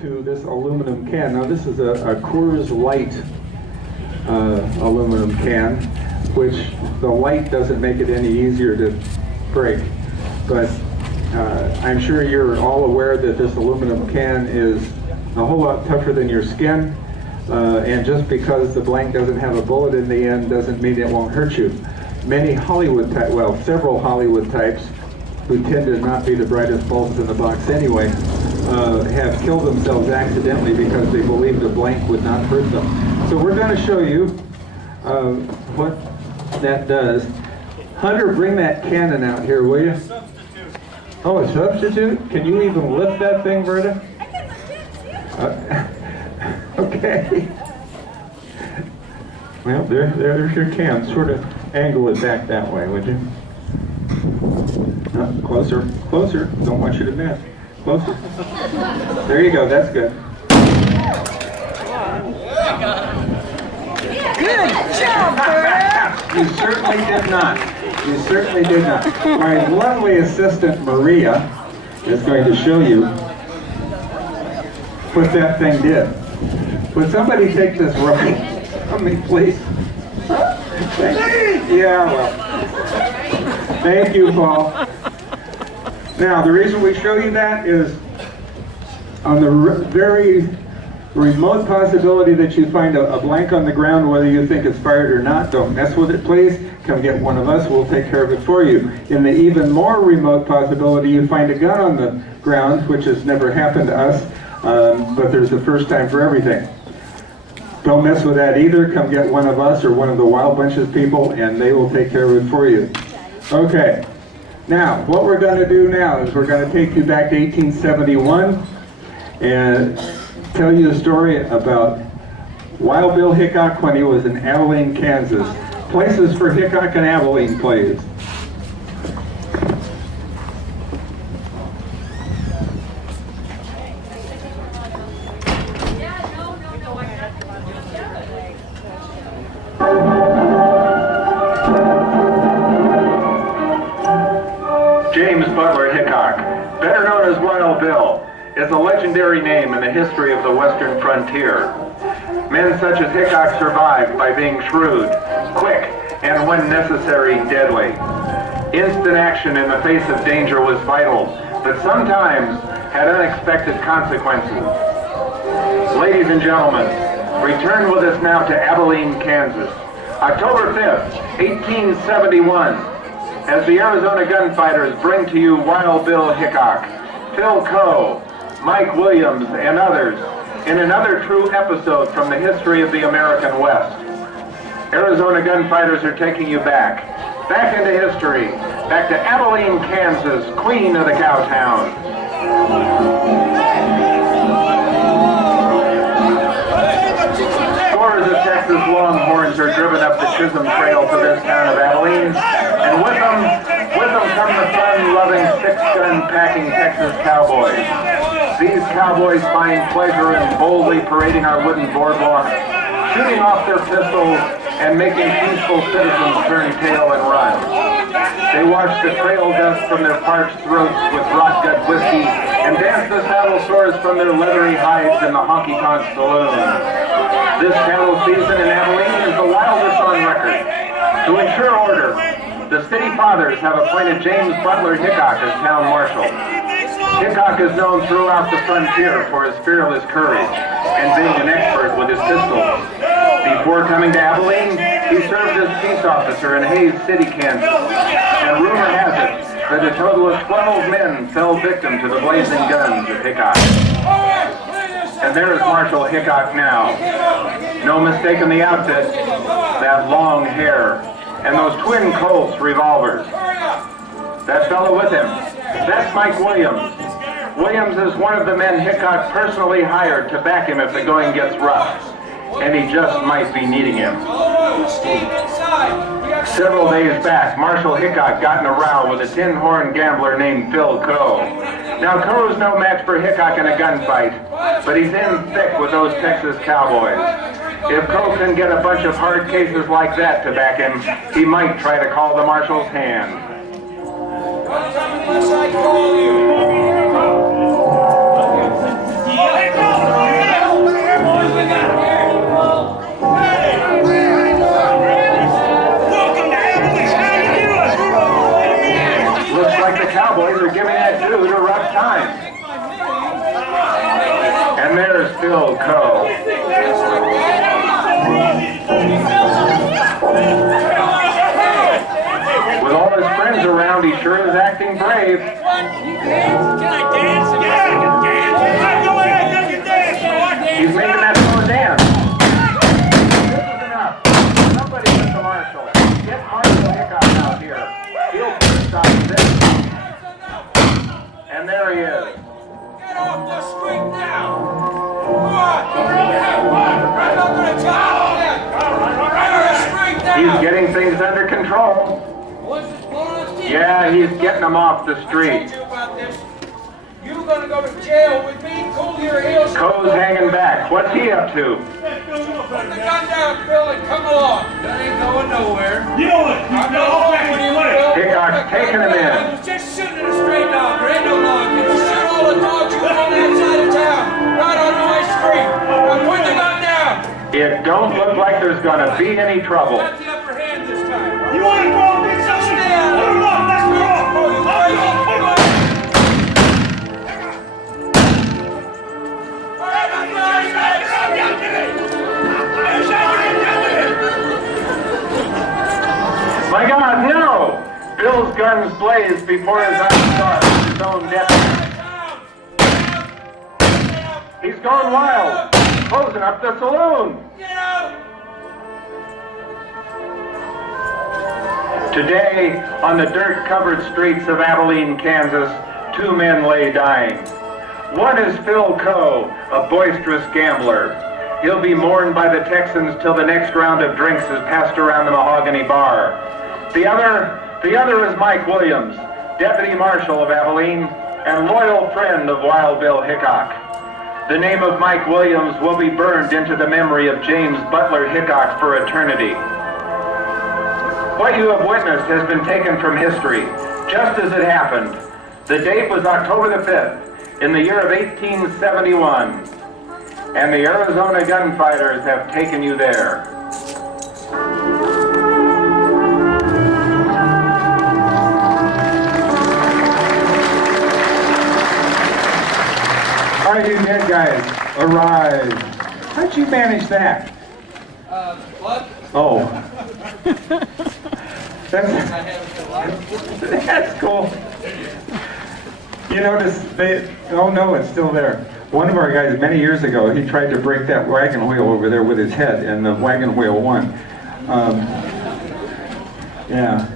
to this aluminum can. Now this is a Coors Light aluminum can, which the light doesn't make it any easier to break. But I'm sure you're all aware that this aluminum can is a whole lot tougher than your skin. And just because the blank doesn't have a bullet in the end doesn't mean it won't hurt you. Many Hollywood types, well, several Hollywood types, who tend to not be the brightest bulbs in the box anyway, have killed themselves accidentally because they believed a blank would not hurt them. So we're going to show you what that does. Hunter, bring that cannon out here, will you? Substitute. Oh, a substitute? Can you even lift that thing, Berta? I can lift it, too. Okay. Well, there's your can. Sort of angle it back that way, would you? No, closer, closer. Don't want you to miss. Closer. There you go. That's good. Good job, Bert. You certainly did not. You certainly did not. My lovely assistant, Maria, is going to show you what that thing did. Would somebody take this right from me, please? Yeah, well. Thank you, Paul. Now, the reason we show you that is on the very remote possibility that you find a blank on the ground, whether you think it's fired or not, don't mess with it, please. Come get one of us, we'll take care of it for you. In the even more remote possibility you find a gun on the ground, which has never happened to us, but there's a first time for everything. Don't mess with that either. Come get one of us or one of the Wild Bunches people, and they will take care of it for you. Okay. Now, what we're going to do now is we're going to take you back to 1871 and tell you a story about Wild Bill Hickok when he was in Abilene, Kansas. Places for Hickok and Abilene, please. James Butler Hickok, better known as Wild Bill, is a legendary name in the history of the western frontier. Men such as Hickok survived by being shrewd, quick, and when necessary, deadly. Instant action in the face of danger was vital, but sometimes had unexpected consequences. Ladies and gentlemen, return with us now to Abilene, Kansas. October 5th, 1871. As the Arizona Gunfighters bring to you Wild Bill Hickok, Phil Coe, Mike Williams, and others in another true episode from the history of the American West. Arizona Gunfighters are taking you back into history, back to Abilene, Kansas, queen of the cowtown. Scores of Texas Longhorns are driven up the Chisholm Trail to this town of Abilene, and with them come the fun-loving, six-gun packing Texas cowboys. These cowboys find pleasure in boldly parading our wooden boardwalk, shooting off their pistols, and making peaceful citizens turn tail and run. They wash the trail dust from their parched throats with rot gut whiskey, and dance the saddle sores from their leathery hides in the honky-tonk saloon. This cattle season in Abilene is the wildest on record. To ensure order, the city fathers have appointed James Butler Hickok as town marshal. Hickok is known throughout the frontier for his fearless courage and being an expert with his pistols. Before coming to Abilene, he served as peace officer in Hays City, Kansas. And rumor has it that a total of 12 men fell victim to the blazing guns of Hickok. And there is Marshal Hickok now. No mistaking the outfit, that long hair, and those twin Colts revolvers. That fellow with him, that's Mike Williams. Williams is one of the men Hickok personally hired to back him if the going gets rough. And he just might be needing him. Several days back, Marshal Hickok got in a row with a tin-horn gambler named Phil Coe. Now, Coe's no match for Hickok in a gunfight, but he's in thick with those Texas cowboys. If Coe can get a bunch of hard cases like that to back him, he might try to call the marshal's hand. Unless I call you. Phil Coe. With all his friends around, he sure is acting brave. Can I dance? Yeah, you can dance. Go ahead, you can dance. He's making that fellow dance. This is enough. Somebody get the marshal. Get Marshal Hickok out here. He'll stop this. And there he is. Get off the street now. Come on. I'm not going to tell you. Right on the street now. He's getting things under control. What's this blowing on Yeah, he's getting them off the I street. told you about this. You're going to go to jail with me. Cool your heels. Coe's hanging back. What's he up to? Put the gun down, Bill, and come along. That ain't going nowhere. You know what? I'm not along with you, Bill. Hickok's taking him in. I was just shooting at a stray dog. There ain't no law. You shoot all the dogs you want on that side of town. Right on my street. Now put the gun down. It don't look like there's gonna be any trouble. Got the upper hand this time. You want to go big something? Stay out of Put him up, let's go! Oh, you crazy? Come on. My God, no! Bill's guns blaze before his eyes saw his own deputy. He's gone wild, closing up the saloon. Get out! Today, on the dirt-covered streets of Abilene, Kansas, two men lay dying. One is Phil Coe, a boisterous gambler. He'll be mourned by the Texans till the next round of drinks is passed around the mahogany bar. The other is Mike Williams, Deputy Marshal of Abilene and loyal friend of Wild Bill Hickok. The name of Mike Williams will be burned into the memory of James Butler Hickok for eternity. What you have witnessed has been taken from history, just as it happened. The date was October the 5th, in the year of 1871. And the Arizona Gunfighters have taken you there. All right, you dead guys, arise. How'd you manage that? What? Oh. That's, I have to that's cool. You notice oh no, it's still there. One of our guys many years ago, he tried to break that wagon wheel over there with his head, and the wagon wheel won. Yeah.